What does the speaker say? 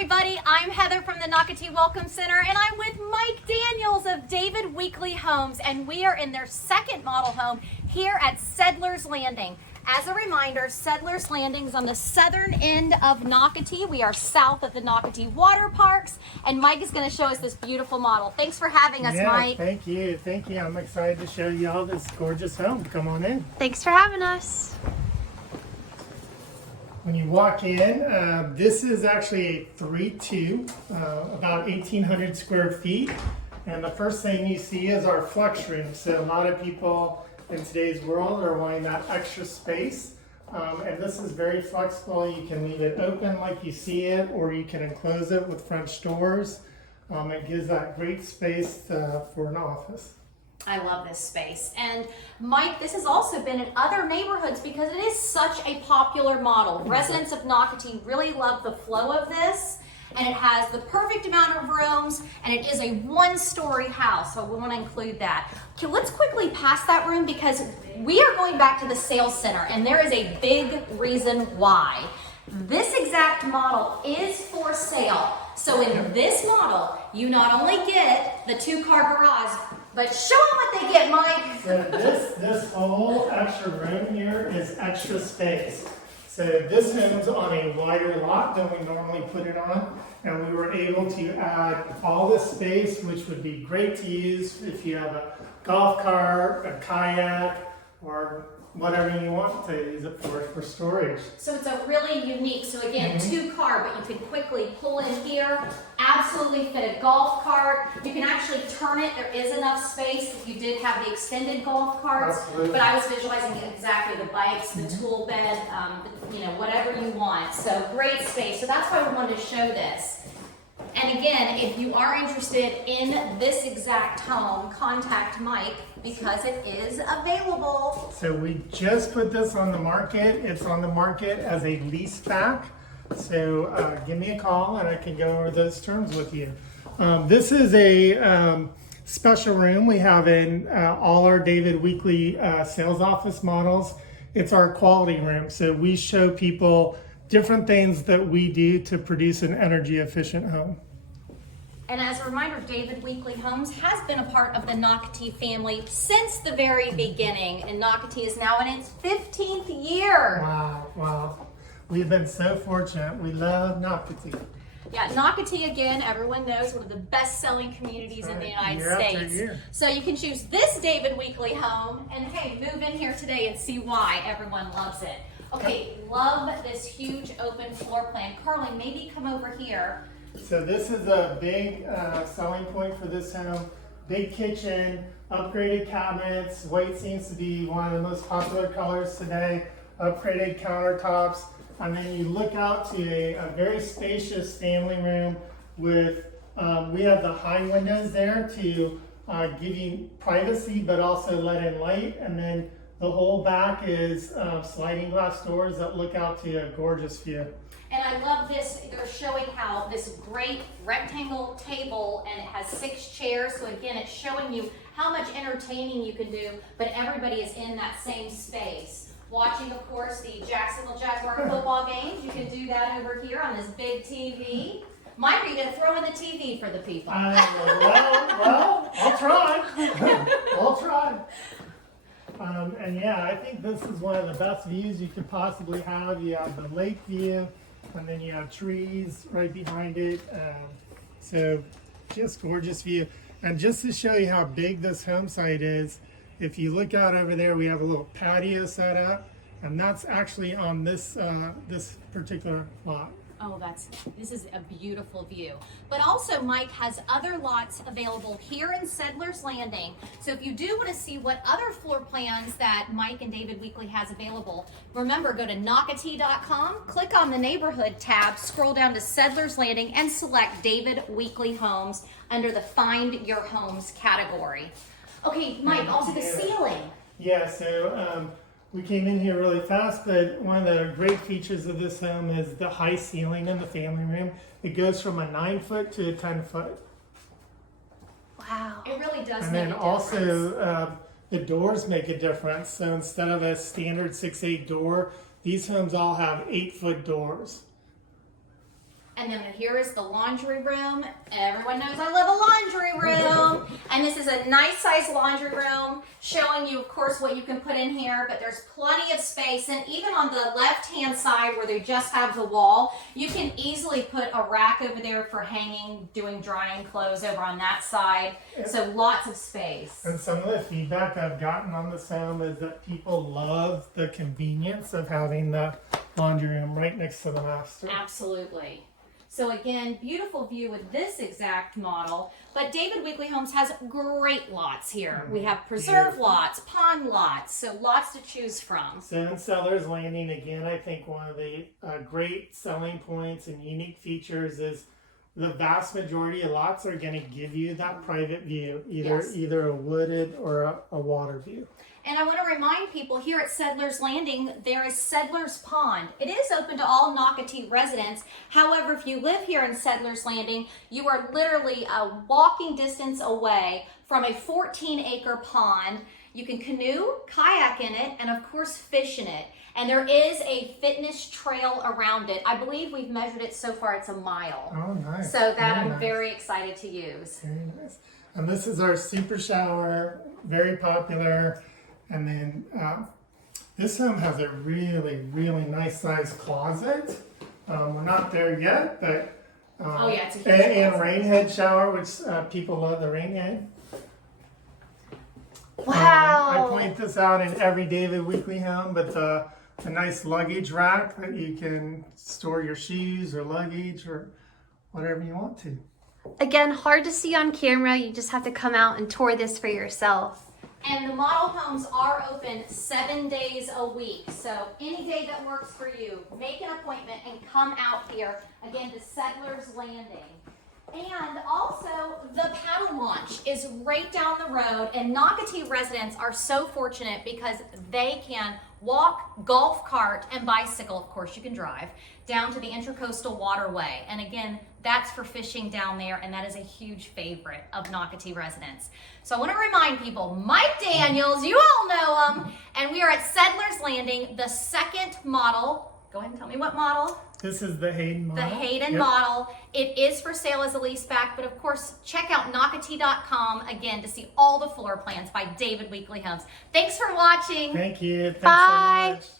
everybody, I'm Heather from the Nocatee Welcome Center, and I'm with Mike Daniels of David Weekley Homes, and we are in their second model home here at Settlers Landing. As a reminder, Settlers Landing is on the southern end of Nocatee. We are south of the Nocatee Water Parks, and Mike is going to show us this beautiful model. Thanks for having us, Mike. Thank you. Thank you. I'm excited to show you all this gorgeous home. Come on in. Thanks for having us. When you walk in, this is actually a 3-2, about 1,800 square feet. And the first thing you see is our flex room. So a lot of people in today's world are wanting that extra space. And this is very flexible. You can leave it open like you see it, or you can enclose it with French doors. It gives that great space for an office. I love this space. And Mike, this has also been in other neighborhoods because it is such a popular model. Residents of Nocatee really love the flow of this, and it has the perfect amount of rooms, and it is a one-story house, so we want to include that. Okay, let's quickly pass that room because we are going back to the sales center, and there is a big reason why. This exact model is for sale. So in this model, you not only get the two-car garage, but show them what they get, Mike. So this whole extra room here is extra space. So this home's on a wider lot than we normally put it on, and we were able to add all this space, which would be great to use if you have a golf cart, a kayak, or whatever you want to use it for storage. So it's a really unique, so again, two-car, but you can quickly pull in here, absolutely fit a golf cart. You can actually turn it. There is enough space if you did have the extended golf carts. Absolutely. But I was visualizing exactly the bikes, the tool bed, whatever you want. So great space. So that's why we wanted to show this. And again, if you are interested in this exact home, contact Mike because it is available. So we just put this on the market. It's on the market as a lease back. So give me a call and I can go over those terms with you. This is a special room we have in all our David Weekley sales office models. It's our quality room. So we show people different things that we do to produce an energy efficient home. And as a reminder, David Weekley Homes has been a part of the Nocatee family since the very beginning, and Nocatee is now in its 15th year. Wow. We've been so fortunate. We love Nocatee. Yeah, Nocatee, again, everyone knows, one of the best-selling communities in the United States. Year. So you can choose this David Weekley home, and hey, move in here today and see why everyone loves it. Okay, love this huge open floor plan. Carly, maybe come over here. So this is a big selling point for this home. Big kitchen, upgraded cabinets. White seems to be one of the most popular colors today. Upgraded countertops. And then you look out to a very spacious family room with, we have the high windows there to give you privacy, but also let in light. And then the whole back is sliding glass doors that look out to a gorgeous view. And I love this, they're showing how this great rectangle table, and it has 6 chairs. So again, it's showing you how much entertaining you can do, but everybody is in that same space. Watching, of course, the Jacksonville Jaguar football games. You can do that over here on this big TV. Mike, are you going to throw in the TV for the people? Well, I'll try. I'll try. And yeah, I think this is one of the best views you could possibly have. You have the lake view, and then you have trees right behind it. So just gorgeous view. And just to show you how big this home site is, if you look out over there, we have a little patio set up, and that's actually on this this particular lot. Oh, this is a beautiful view. But also, Mike has other lots available here in Settlers Landing. So if you do want to see what other floor plans that Mike and David Weekley has available, remember, go to Nocatee.com, click on the neighborhood tab, scroll down to Settlers Landing, and select David Weekley Homes under the Find Your Homes category. Okay, Mike, also the ceiling. Yeah, so we came in here really fast, but one of the great features of this home is the high ceiling in the family room. It goes from a 9-foot to a 10-foot. Wow. It really does And make a then difference. also the doors make a difference. So instead of a standard 6'8" door, these homes all have 8-foot doors. And then here is the laundry room. Everyone knows I love a laundry room. And this is a nice size laundry room showing you, of course, what you can put in here, but there's plenty of space. And even on the left-hand side where they just have the wall, you can easily put a rack over there for hanging, doing drying clothes over on that side. So lots of space. And some of the feedback I've gotten on this home is that people love the convenience of having the laundry room right next to the master. Absolutely. So again, beautiful view with this exact model, but David Weekley Homes has great lots here. We have preserve lots, pond lots, so lots to choose from. So in Sellers Landing, again, I think one of the great selling points and unique features is the vast majority of lots are going to give you that private view, either a wooded or a water view. And I want to remind people here at Settlers Landing, there is Settlers Pond. It is open to all Nocatee residents. However, if you live here in Settlers Landing, you are literally a walking distance away from a 14-acre pond. You can canoe, kayak in it, and of course fish in it. And there is a fitness trail around it. I believe we've measured it so far, it's a mile. Oh, nice. So that I'm nice. very excited to use. Very nice. And this is our super shower, very popular. And then this home has a really, really nice sized closet. We're not there yet, but Oh yeah, it's a huge and closet. rain head shower, which people love the rain head. Wow. I point this out in every David Weekley home, but a nice luggage rack that you can store your shoes or luggage or whatever you want to. Again, hard to see on camera. You just have to come out and tour this for yourself. And the model homes are open 7 days a week. So any day that works for you, make an appointment and come out here, again, to Settlers Landing. And also, the paddle launch is right down the road, and Nocatee residents are so fortunate because they can walk, golf cart, and bicycle, of course you can drive, down to the Intracoastal Waterway. And again, that's for fishing down there, and that is a huge favorite of Nocatee residents. So I want to remind people, Mike Daniels, you all know him, and we are at Settlers Landing, the second model. Go ahead and tell me what model. This is the Hayden model. The Hayden model. It is for sale as a leaseback, but of course, check out Nocatee.com again to see all the floor plans by David Weekley Homes. Thanks for watching. Thank you. Thanks Bye. so much.